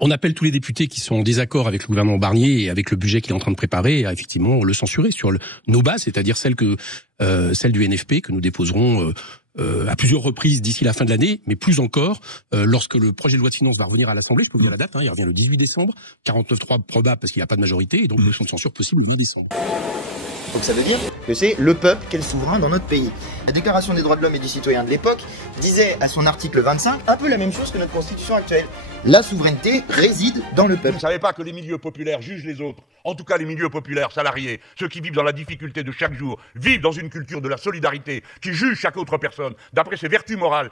On appelle tous les députés qui sont en désaccord avec le gouvernement Barnier et avec le budget qu'il est en train de préparer à effectivement le censurer sur nos bases, c'est-à-dire celle du NFP que nous déposerons à plusieurs reprises d'ici la fin de l'année, mais plus encore lorsque le projet de loi de finances va revenir à l'Assemblée. Je peux vous dire la date, il revient le 18 décembre, 49.3 probable parce qu'il n'y a pas de majorité, et donc motion de censure possible le 20 décembre. Donc ça veut dire que c'est le peuple qui est le souverain dans notre pays. La Déclaration des droits de l'homme et du citoyen de l'époque disait à son article 25 un peu la même chose que notre constitution actuelle. La souveraineté réside dans le peuple. Vous ne savez pas que les milieux populaires jugent les autres, en tout cas les milieux populaires salariés, ceux qui vivent dans la difficulté de chaque jour, vivent dans une culture de la solidarité, qui jugent chaque autre personne d'après ses vertus morales.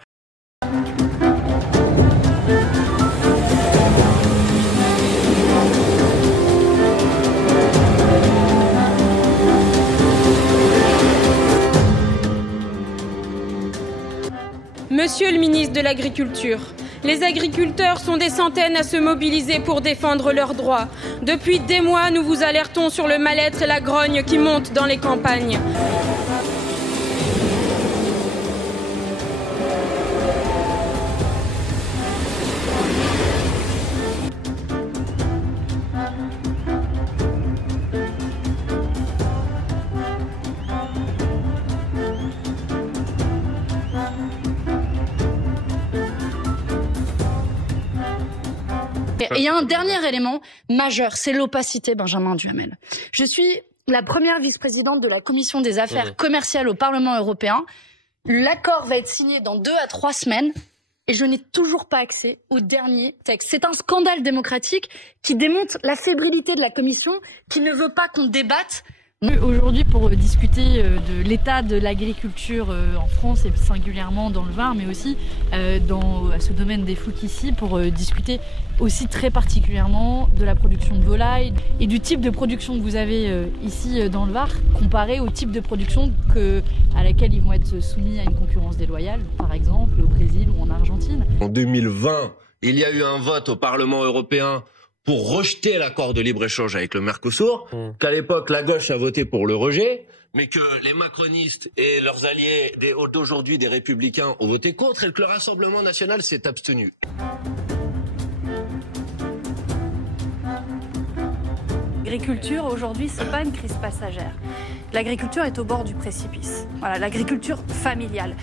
Monsieur le ministre de l'Agriculture, les agriculteurs sont des centaines à se mobiliser pour défendre leurs droits. Depuis des mois, nous vous alertons sur le mal-être et la grogne qui montent dans les campagnes. Et il y a un dernier élément majeur, c'est l'opacité, Benjamin Duhamel. Je suis la première vice-présidente de la Commission des affaires commerciales au Parlement européen. L'accord va être signé dans 2 à 3 semaines et je n'ai toujours pas accès au dernier texte. C'est un scandale démocratique qui démontre la fébrilité de la Commission qui ne veut pas qu'on débatte. Aujourd'hui, pour discuter de l'état de l'agriculture en France et singulièrement dans le Var, mais aussi dans ce domaine des phoques ici, pour discuter aussi très particulièrement de la production de volailles et du type de production que vous avez ici dans le Var, comparé au type de production à laquelle ils vont être soumis à une concurrence déloyale, par exemple au Brésil ou en Argentine. En 2020, il y a eu un vote au Parlement européen pour rejeter l'accord de libre-échange avec le Mercosur, qu'à l'époque la gauche a voté pour le rejet, mais que les macronistes et leurs alliés d'aujourd'hui des républicains ont voté contre et que le Rassemblement national s'est abstenu. L'agriculture aujourd'hui, c'est pas une crise passagère. L'agriculture est au bord du précipice. Voilà, l'agriculture familiale.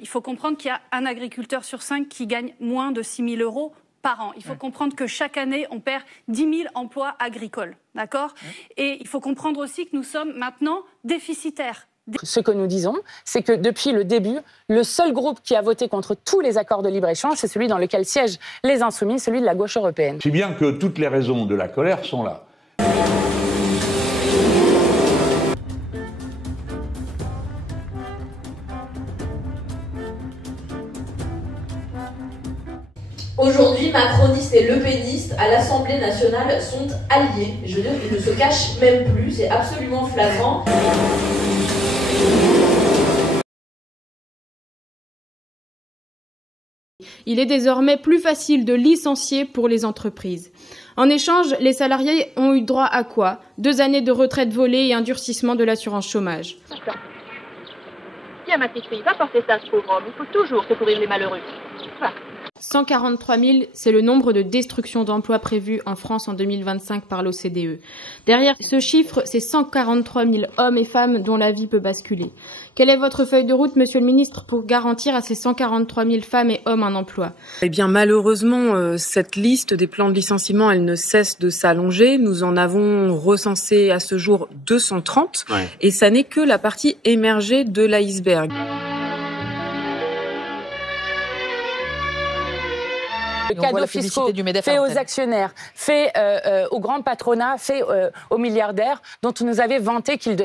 Il faut comprendre qu'il y a un agriculteur sur 5 qui gagne moins de 6 000 € par an. Il faut comprendre que chaque année, on perd 10 000 emplois agricoles. D'accord ? Et il faut comprendre aussi que nous sommes maintenant déficitaires. Ce que nous disons, c'est que depuis le début, le seul groupe qui a voté contre tous les accords de libre-échange, c'est celui dans lequel siègent les Insoumis, celui de la gauche européenne. Si bien que toutes les raisons de la colère sont là. Aujourd'hui, macronistes et lepénistes à l'Assemblée nationale sont alliés. Je veux dire, ils ne se cachent même plus, c'est absolument flagrant. Il est désormais plus facile de licencier pour les entreprises. En échange, les salariés ont eu droit à quoi ? 2 années de retraite volée et un durcissement de l'assurance chômage. Tiens, ma petite fille, va porter ça à ce pauvre homme. Il faut toujours secourir les malheureux. Voilà. 143 000, c'est le nombre de destructions d'emplois prévues en France en 2025 par l'OCDE. Derrière ce chiffre, c'est 143 000 hommes et femmes dont la vie peut basculer. Quelle est votre feuille de route, monsieur le ministre, pour garantir à ces 143 000 femmes et hommes un emploi ? Eh bien, malheureusement, cette liste des plans de licenciement, elle ne cesse de s'allonger. Nous en avons recensé à ce jour 230, et ça n'est que la partie émergée de l'iceberg. Le cadeau fiscaux fait aux actionnaires, fait au grand patronat, fait aux milliardaires, dont on nous avait vanté qu'ils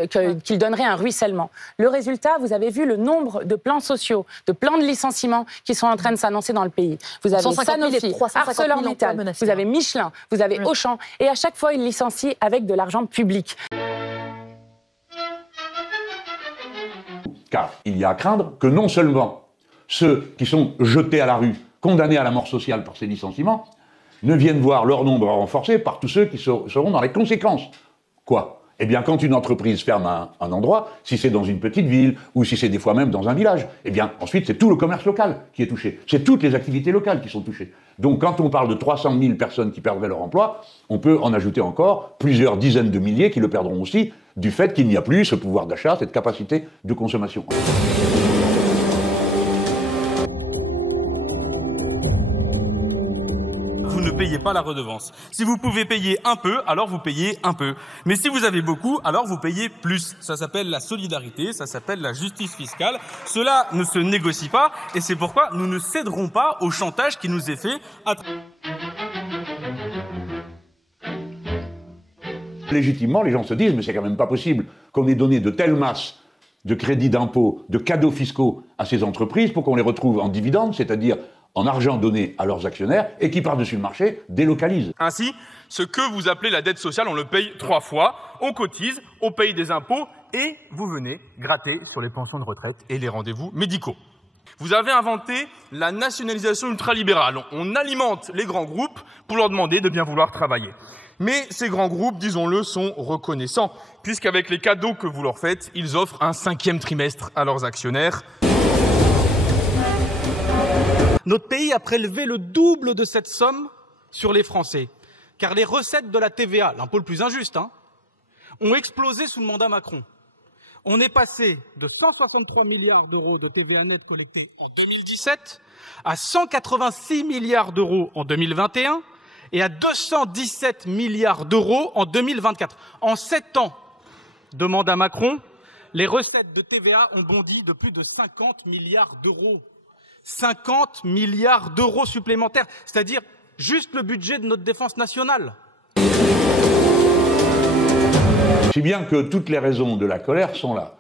donneraient un ruissellement. Le résultat, vous avez vu le nombre de plans sociaux, de plans de licenciement qui sont en train de s'annoncer dans le pays. Vous avez Sanofi, ArcelorMittal, vous avez Michelin, vous avez Auchan, et à chaque fois, ils licencient avec de l'argent public. Car il y a à craindre que non seulement ceux qui sont jetés à la rue, condamnés à la mort sociale par ces licenciements, ne viennent voir leur nombre renforcé par tous ceux qui seront dans les conséquences. Quoi ? Eh bien, quand une entreprise ferme un endroit, si c'est dans une petite ville, ou si c'est des fois même dans un village, eh bien, ensuite, c'est tout le commerce local qui est touché. C'est toutes les activités locales qui sont touchées. Donc, quand on parle de 300 000 personnes qui perdraient leur emploi, on peut en ajouter encore plusieurs dizaines de milliers qui le perdront aussi, du fait qu'il n'y a plus ce pouvoir d'achat, cette capacité de consommation. Vous ne payez pas la redevance. Si vous pouvez payer un peu, alors vous payez un peu. Mais si vous avez beaucoup, alors vous payez plus. Ça s'appelle la solidarité, ça s'appelle la justice fiscale. Cela ne se négocie pas et c'est pourquoi nous ne céderons pas au chantage qui nous est fait à Légitimement, les gens se disent, mais c'est quand même pas possible qu'on ait donné de telles masses de crédits d'impôt, de cadeaux fiscaux à ces entreprises pour qu'on les retrouve en dividendes, c'est-à-dire en argent donné à leurs actionnaires et qui, par-dessus le marché, délocalisent. Ainsi, ce que vous appelez la dette sociale, on le paye 3 fois, on cotise, on paye des impôts et vous venez gratter sur les pensions de retraite et les rendez-vous médicaux. Vous avez inventé la nationalisation ultralibérale. On alimente les grands groupes pour leur demander de bien vouloir travailler. Mais ces grands groupes, disons-le, sont reconnaissants, puisqu'avec les cadeaux que vous leur faites, ils offrent un 5e trimestre à leurs actionnaires. Notre pays a prélevé le double de cette somme sur les Français, car les recettes de la TVA, l'impôt le plus injuste, ont explosé sous le mandat Macron. On est passé de 163 milliards d'euros de TVA net collectés en 2017 à 186 milliards d'euros en 2021 et à 217 milliards d'euros en 2024. En 7 ans de mandat Macron, les recettes de TVA ont bondi de plus de 50 milliards d'euros. 50 milliards d'euros supplémentaires, c'est-à-dire juste le budget de notre défense nationale. Si bien que toutes les raisons de la colère sont là.